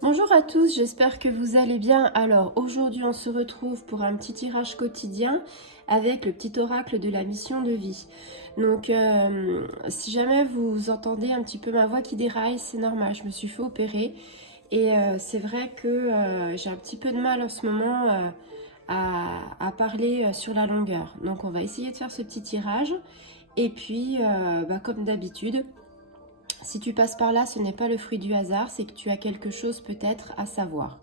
Bonjour à tous, j'espère que vous allez bien. Alors aujourd'hui on se retrouve pour un petit tirage quotidien avec le petit oracle de la mission de vie. Donc si jamais vous entendez un petit peu ma voix qui déraille, c'est normal, je me suis fait opérer et c'est vrai que j'ai un petit peu de mal en ce moment à parler sur la longueur. Donc on va essayer de faire ce petit tirage et puis comme d'habitude, si tu passes par là, ce n'est pas le fruit du hasard, c'est que tu as quelque chose peut-être à savoir.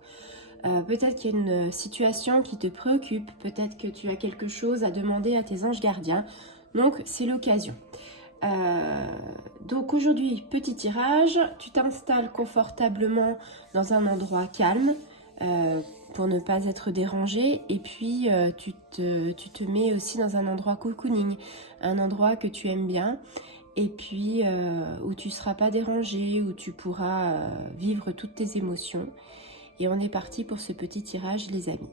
Peut-être qu'il y a une situation qui te préoccupe, peut-être que tu as quelque chose à demander à tes anges gardiens. Donc c'est l'occasion. Donc aujourd'hui, petit tirage, tu t'installes confortablement dans un endroit calme pour ne pas être dérangé et puis tu te mets aussi dans un endroit cocooning, un endroit que tu aimes bien et puis où tu ne seras pas dérangé, où tu pourras vivre toutes tes émotions. Et on est parti pour ce petit tirage, les amis.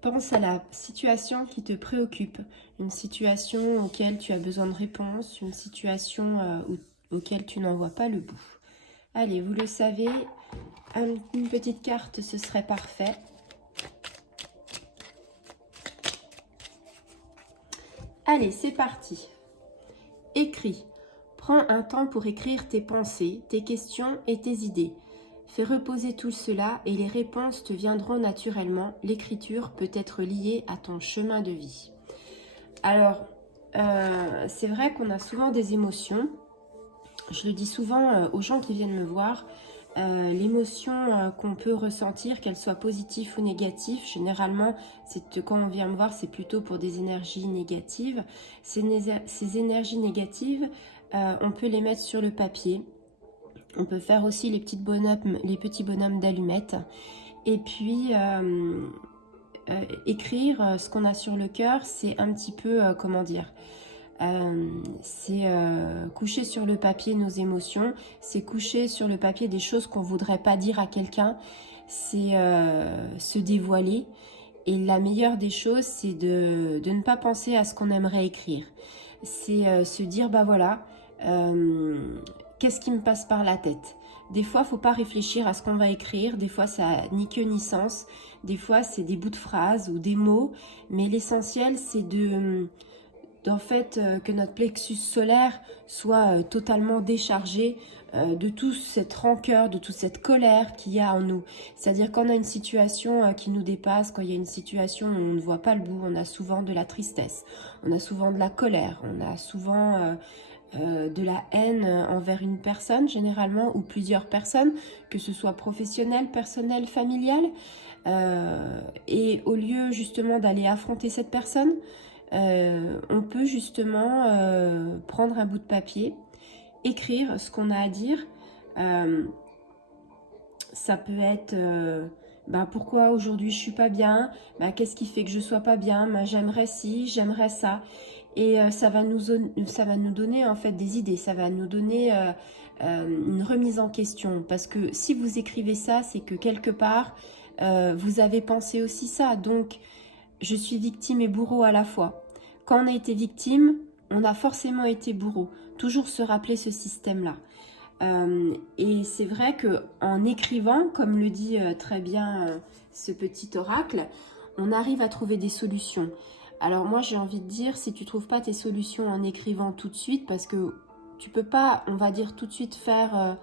Pense à la situation qui te préoccupe, une situation auquel tu as besoin de réponse, une situation auquel tu n'en vois pas le bout. Allez, vous le savez, une petite carte, ce serait parfait. Allez, c'est parti. Écris. Prends un temps pour écrire tes pensées, tes questions et tes idées. Fais reposer tout cela et les réponses te viendront naturellement. L'écriture peut être liée à ton chemin de vie. Alors, c'est vrai qu'on a souvent des émotions. Je le dis souvent aux gens qui viennent me voir. L'émotion qu'on peut ressentir, qu'elle soit positive ou négative, généralement, quand on vient me voir, c'est plutôt pour des énergies négatives. Ces énergies négatives, on peut les mettre sur le papier. On peut faire aussi les petits bonhommes d'allumettes. Et puis, écrire ce qu'on a sur le cœur, c'est un petit peu, comment dire, c'est coucher sur le papier nos émotions, c'est coucher sur le papier des choses qu'on ne voudrait pas dire à quelqu'un, c'est se dévoiler. Et la meilleure des choses, c'est de ne pas penser à ce qu'on aimerait écrire. C'est se dire, bah voilà, qu'est-ce qui me passe par la tête? Des fois, il ne faut pas réfléchir à ce qu'on va écrire. Des fois, ça n'a ni queue ni sens. Des fois, c'est des bouts de phrases ou des mots. Mais l'essentiel, c'est en fait, que notre plexus solaire soit totalement déchargé de toute cette rancœur, de toute cette colère qu'il y a en nous. C'est-à-dire quand on a une situation qui nous dépasse, quand il y a une situation où on ne voit pas le bout, on a souvent de la tristesse, on a souvent de la colère, on a souvent de la haine envers une personne généralement ou plusieurs personnes, que ce soit professionnel, personnel, familial. Et au lieu justement d'aller affronter cette personne, on peut justement prendre un bout de papier, écrire ce qu'on a à dire. Ça peut être pourquoi aujourd'hui je suis pas bien, qu'est-ce qui fait que je sois pas bien, j'aimerais ci, j'aimerais ça. Et ça va nous donner en fait des idées, ça va nous donner une remise en question. Parce que si vous écrivez ça, c'est que quelque part, vous avez pensé aussi ça. Donc, je suis victime et bourreau à la fois. Quand on a été victime, on a forcément été bourreau. Toujours se rappeler ce système-là. Et c'est vrai que en écrivant, comme le dit très bien ce petit oracle, on arrive à trouver des solutions. Alors moi j'ai envie de dire, si tu trouves pas tes solutions en écrivant tout de suite, parce que tu peux pas, on va dire tout de suite faire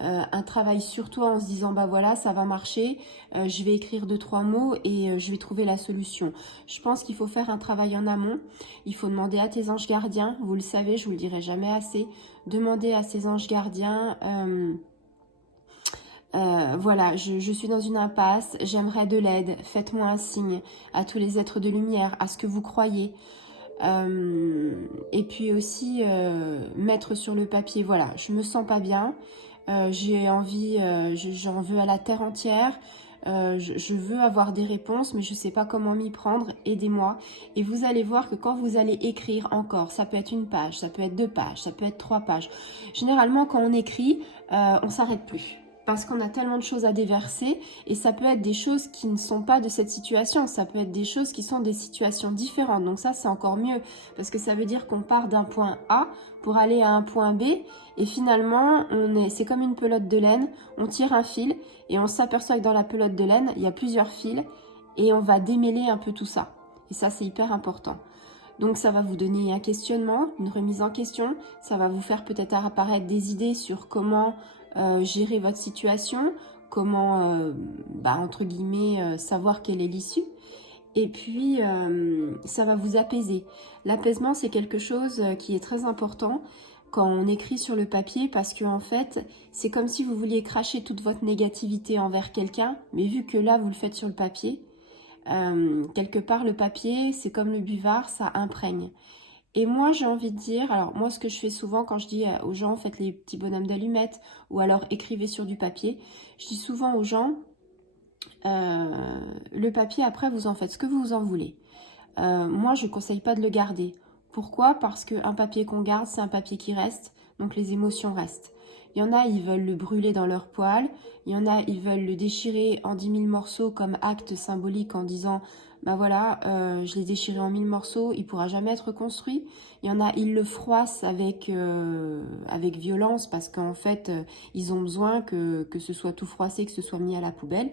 un travail sur toi en se disant bah voilà ça va marcher, je vais écrire 2-3 mots et je vais trouver la solution. Je pense qu'il faut faire un travail en amont. Il faut demander à tes anges gardiens, vous le savez, je vous le dirai jamais assez, demander à ces anges gardiens voilà, je suis dans une impasse, j'aimerais de l'aide, faites-moi un signe, à tous les êtres de lumière, à ce que vous croyez. Et puis aussi mettre sur le papier, voilà, je me sens pas bien, j'ai envie, j'en veux à la terre entière, je veux avoir des réponses mais je sais pas comment m'y prendre, aidez-moi. Et vous allez voir que quand vous allez écrire encore, ça peut être 1 page, ça peut être 2 pages, ça peut être 3 pages. Généralement quand on écrit, on s'arrête plus. parce qu'on a tellement de choses à déverser, et ça peut être des choses qui ne sont pas de cette situation, ça peut être des choses qui sont des situations différentes, donc ça c'est encore mieux, parce que ça veut dire qu'on part d'un point A pour aller à un point B, et finalement c'est comme une pelote de laine, on tire un fil, et on s'aperçoit que dans la pelote de laine, il y a plusieurs fils, et on va démêler un peu tout ça, et ça c'est hyper important. Donc ça va vous donner un questionnement, une remise en question, ça va vous faire peut-être apparaître des idées sur comment gérer votre situation, comment, entre guillemets, savoir quelle est l'issue. Et puis, ça va vous apaiser. L'apaisement, c'est quelque chose qui est très important quand on écrit sur le papier, parce que en fait, c'est comme si vous vouliez cracher toute votre négativité envers quelqu'un, mais vu que là, vous le faites sur le papier, quelque part, le papier, c'est comme le buvard, ça imprègne. Et moi, j'ai envie de dire, alors moi, ce que je fais souvent quand je dis aux gens, faites les petits bonhommes d'allumettes, ou alors écrivez sur du papier, je dis souvent aux gens, le papier, après, vous en faites ce que vous en voulez. Moi, je ne conseille pas de le garder. Pourquoi? Parce qu'un papier qu'on garde, c'est un papier qui reste, donc les émotions restent. Il y en a, ils veulent le brûler dans leur poêle. Il y en a, ils veulent le déchirer en 10 000 morceaux comme acte symbolique en disant bah voilà, je l'ai déchiré en 1000 morceaux, il ne pourra jamais être reconstruit. Il y en a, ils le froissent avec violence parce qu'en fait, ils ont besoin que ce soit tout froissé, que ce soit mis à la poubelle.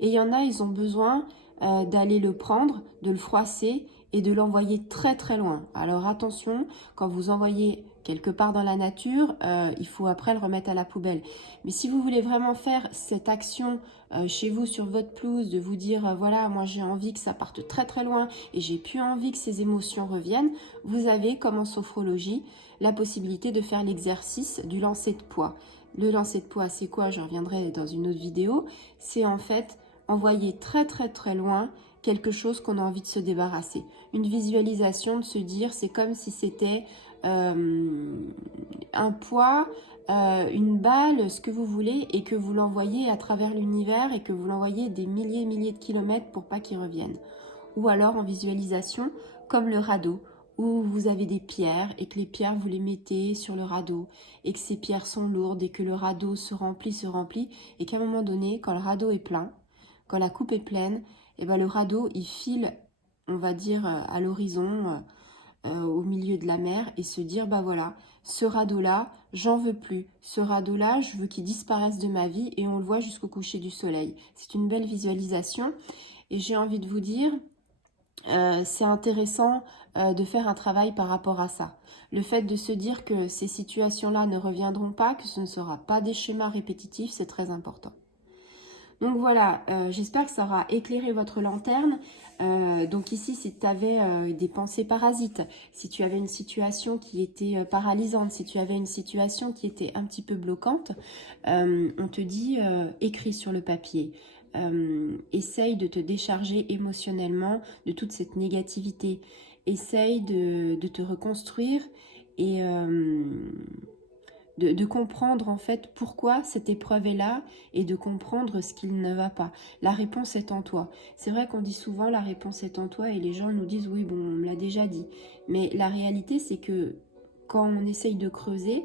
Et il y en a, ils ont besoin d'aller le prendre, de le froisser et de l'envoyer très très loin. Alors attention, quand vous envoyez quelque part dans la nature, il faut après le remettre à la poubelle. Mais si vous voulez vraiment faire cette action chez vous sur votre pelouse, de vous dire voilà, moi j'ai envie que ça parte très très loin et j'ai plus envie que ces émotions reviennent, vous avez comme en sophrologie la possibilité de faire l'exercice du lancer de poids. Le lancer de poids, c'est quoi? Je reviendrai dans une autre vidéo. C'est en fait envoyer très très très loin quelque chose qu'on a envie de se débarrasser. Une visualisation de se dire, c'est comme si c'était un poids, une balle, ce que vous voulez, et que vous l'envoyez à travers l'univers et que vous l'envoyez des milliers et milliers de kilomètres pour pas qu'il revienne. Ou alors en visualisation, comme le radeau, où vous avez des pierres et que les pierres vous les mettez sur le radeau et que ces pierres sont lourdes et que le radeau se remplit et qu'à un moment donné, quand le radeau est plein, quand la coupe est pleine, et ben le radeau il file, on va dire à l'horizon, au milieu de la mer et se dire bah voilà, ce radeau là j'en veux plus, ce radeau là je veux qu'il disparaisse de ma vie, et on le voit jusqu'au coucher du soleil. C'est une belle visualisation et j'ai envie de vous dire c'est intéressant de faire un travail par rapport à ça. Le fait de se dire que ces situations-là ne reviendront pas, que ce ne sera pas des schémas répétitifs, c'est très important. Donc voilà, j'espère que ça aura éclairé votre lanterne. Donc ici, si tu avais des pensées parasites, si tu avais une situation qui était paralysante, si tu avais une situation qui était un petit peu bloquante, on te dit écris sur le papier. Essaye de te décharger émotionnellement de toute cette négativité. Essaye de te reconstruire et de comprendre en fait pourquoi cette épreuve est là et de comprendre ce qu'il ne va pas. La réponse est en toi. C'est vrai qu'on dit souvent la réponse est en toi et les gens nous disent oui bon on me l'a déjà dit. Mais la réalité c'est que quand on essaye de creuser,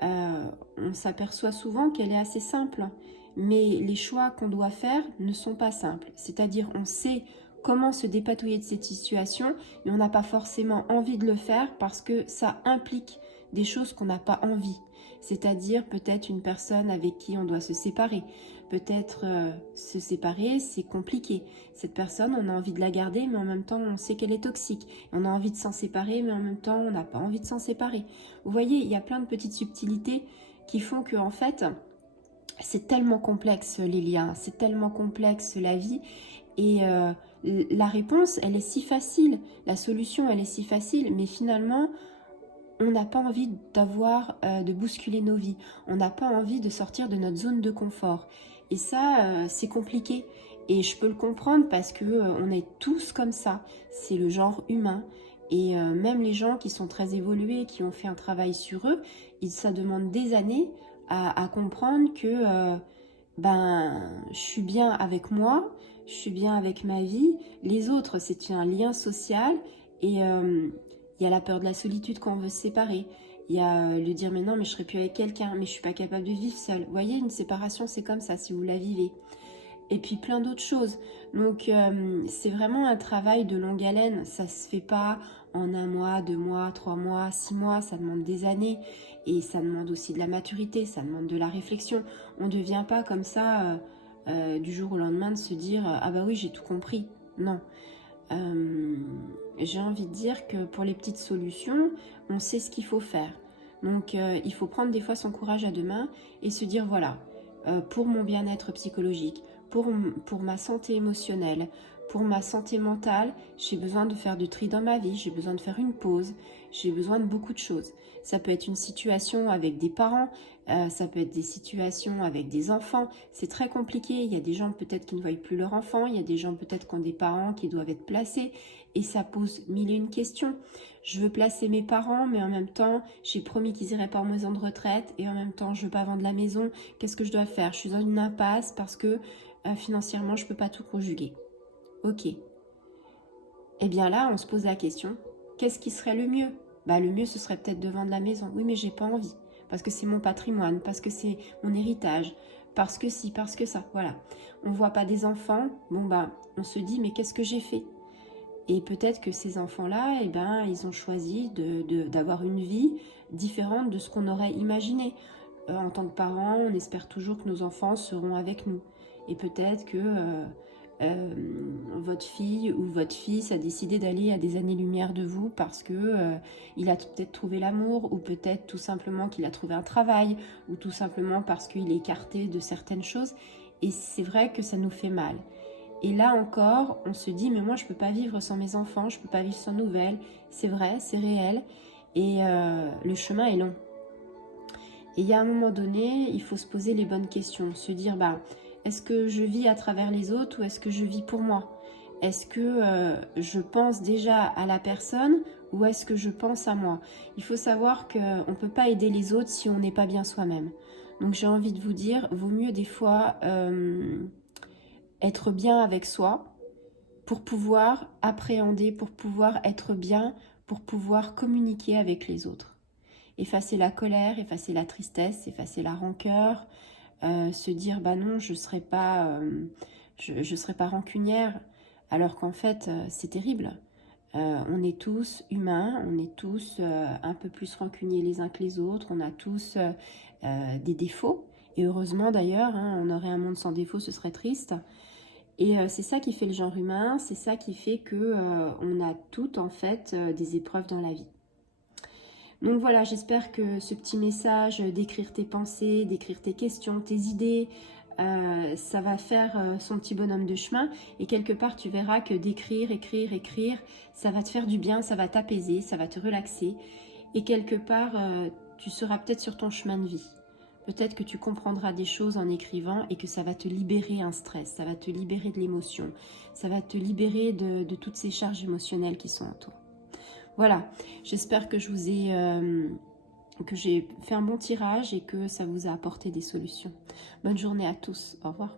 on s'aperçoit souvent qu'elle est assez simple. Mais les choix qu'on doit faire ne sont pas simples. C'est-à-dire on sait comment se dépatouiller de cette situation, mais on n'a pas forcément envie de le faire parce que ça implique des choses qu'on n'a pas envie. C'est-à-dire peut-être une personne avec qui on doit se séparer. Peut-être se séparer, c'est compliqué. Cette personne, on a envie de la garder, mais en même temps, on sait qu'elle est toxique. On a envie de s'en séparer, mais en même temps, on n'a pas envie de s'en séparer. Vous voyez, il y a plein de petites subtilités qui font que, en fait, c'est tellement complexe les liens, c'est tellement complexe la vie. Et la réponse, elle est si facile. La solution, elle est si facile, mais finalement, on n'a pas envie de bousculer nos vies. On n'a pas envie de sortir de notre zone de confort. Et ça, c'est compliqué. Et je peux le comprendre parce que on est tous comme ça. C'est le genre humain. Et même les gens qui sont très évolués, qui ont fait un travail sur eux, ça demande des années à comprendre que je suis bien avec moi, je suis bien avec ma vie. Les autres, c'est un lien social et il y a la peur de la solitude quand on veut se séparer. Il y a le dire, mais non, mais je serai plus avec quelqu'un, mais je suis pas capable de vivre seule. Vous voyez, une séparation, c'est comme ça, si vous la vivez. Et puis plein d'autres choses. Donc c'est vraiment un travail de longue haleine. Ça se fait pas en 1 mois, 2 mois, 3 mois, 6 mois. Ça demande des années. Et ça demande aussi de la maturité, ça demande de la réflexion. On ne devient pas comme ça du jour au lendemain de se dire ah bah oui, j'ai tout compris. Non. J'ai envie de dire que pour les petites solutions, on sait ce qu'il faut faire. Donc il faut prendre des fois son courage à 2 mains et se dire voilà, pour mon bien-être psychologique, pour ma santé émotionnelle, pour ma santé mentale, j'ai besoin de faire du tri dans ma vie, j'ai besoin de faire une pause, j'ai besoin de beaucoup de choses. Ça peut être une situation avec des parents, ça peut être des situations avec des enfants. C'est très compliqué. Il y a des gens peut-être qui ne voient plus leur enfant, il y a des gens peut-être qui ont des parents qui doivent être placés et ça pose 1001 questions. Je veux placer mes parents, mais en même temps, j'ai promis qu'ils iraient pas en maison de retraite et en même temps, je veux pas vendre la maison. Qu'est-ce que je dois faire? Je suis dans une impasse parce que financièrement, je peux pas tout conjuguer. Ok. Eh bien là, on se pose la question, qu'est-ce qui serait le mieux? Bah, le mieux, ce serait peut-être de vendre la maison. Oui, mais j'ai pas envie. Parce que c'est mon patrimoine, parce que c'est mon héritage, parce que si, parce que ça. Voilà. On voit pas des enfants. Bon, bah, on se dit, mais qu'est-ce que j'ai fait? Et peut-être que ces enfants-là, eh ben, ils ont choisi d'avoir une vie différente de ce qu'on aurait imaginé. En tant que parents, on espère toujours que nos enfants seront avec nous. Et peut-être que votre fille ou votre fils a décidé d'aller à des années-lumière de vous parce que il a peut-être trouvé l'amour, ou peut-être tout simplement qu'il a trouvé un travail, ou tout simplement parce qu'il est écarté de certaines choses. Et c'est vrai que ça nous fait mal. Et là encore, on se dit, mais moi je peux pas vivre sans mes enfants, je peux pas vivre sans nouvelles. C'est vrai, c'est réel. Et le chemin est long. Et il y a un moment donné, il faut se poser les bonnes questions, se dire, bah, est-ce que je vis à travers les autres ou est-ce que je vis pour moi? Est-ce que je pense déjà à la personne ou est-ce que je pense à moi? Il faut savoir qu'on ne peut pas aider les autres si on n'est pas bien soi-même. Donc j'ai envie de vous dire, vaut mieux des fois être bien avec soi pour pouvoir appréhender, pour pouvoir être bien, pour pouvoir communiquer avec les autres. Effacer la colère, effacer la tristesse, effacer la rancœur, se dire bah non, je serai pas rancunière, alors qu'en fait c'est terrible. On est tous humains, on est tous un peu plus rancuniers les uns que les autres, on a tous des défauts, et heureusement d'ailleurs, hein, on aurait un monde sans défauts, ce serait triste. Et c'est ça qui fait le genre humain, c'est ça qui fait que on a toutes en fait des épreuves dans la vie. Donc voilà, j'espère que ce petit message d'écrire tes pensées, d'écrire tes questions, tes idées, ça va faire son petit bonhomme de chemin. Et quelque part, tu verras que d'écrire, écrire, ça va te faire du bien, ça va t'apaiser, ça va te relaxer. Et quelque part, tu seras peut-être sur ton chemin de vie. Peut-être que tu comprendras des choses en écrivant et que ça va te libérer un stress, ça va te libérer de l'émotion, ça va te libérer de toutes ces charges émotionnelles qui sont en toi. Voilà, j'espère que que j'ai fait un bon tirage et que ça vous a apporté des solutions. Bonne journée à tous, au revoir.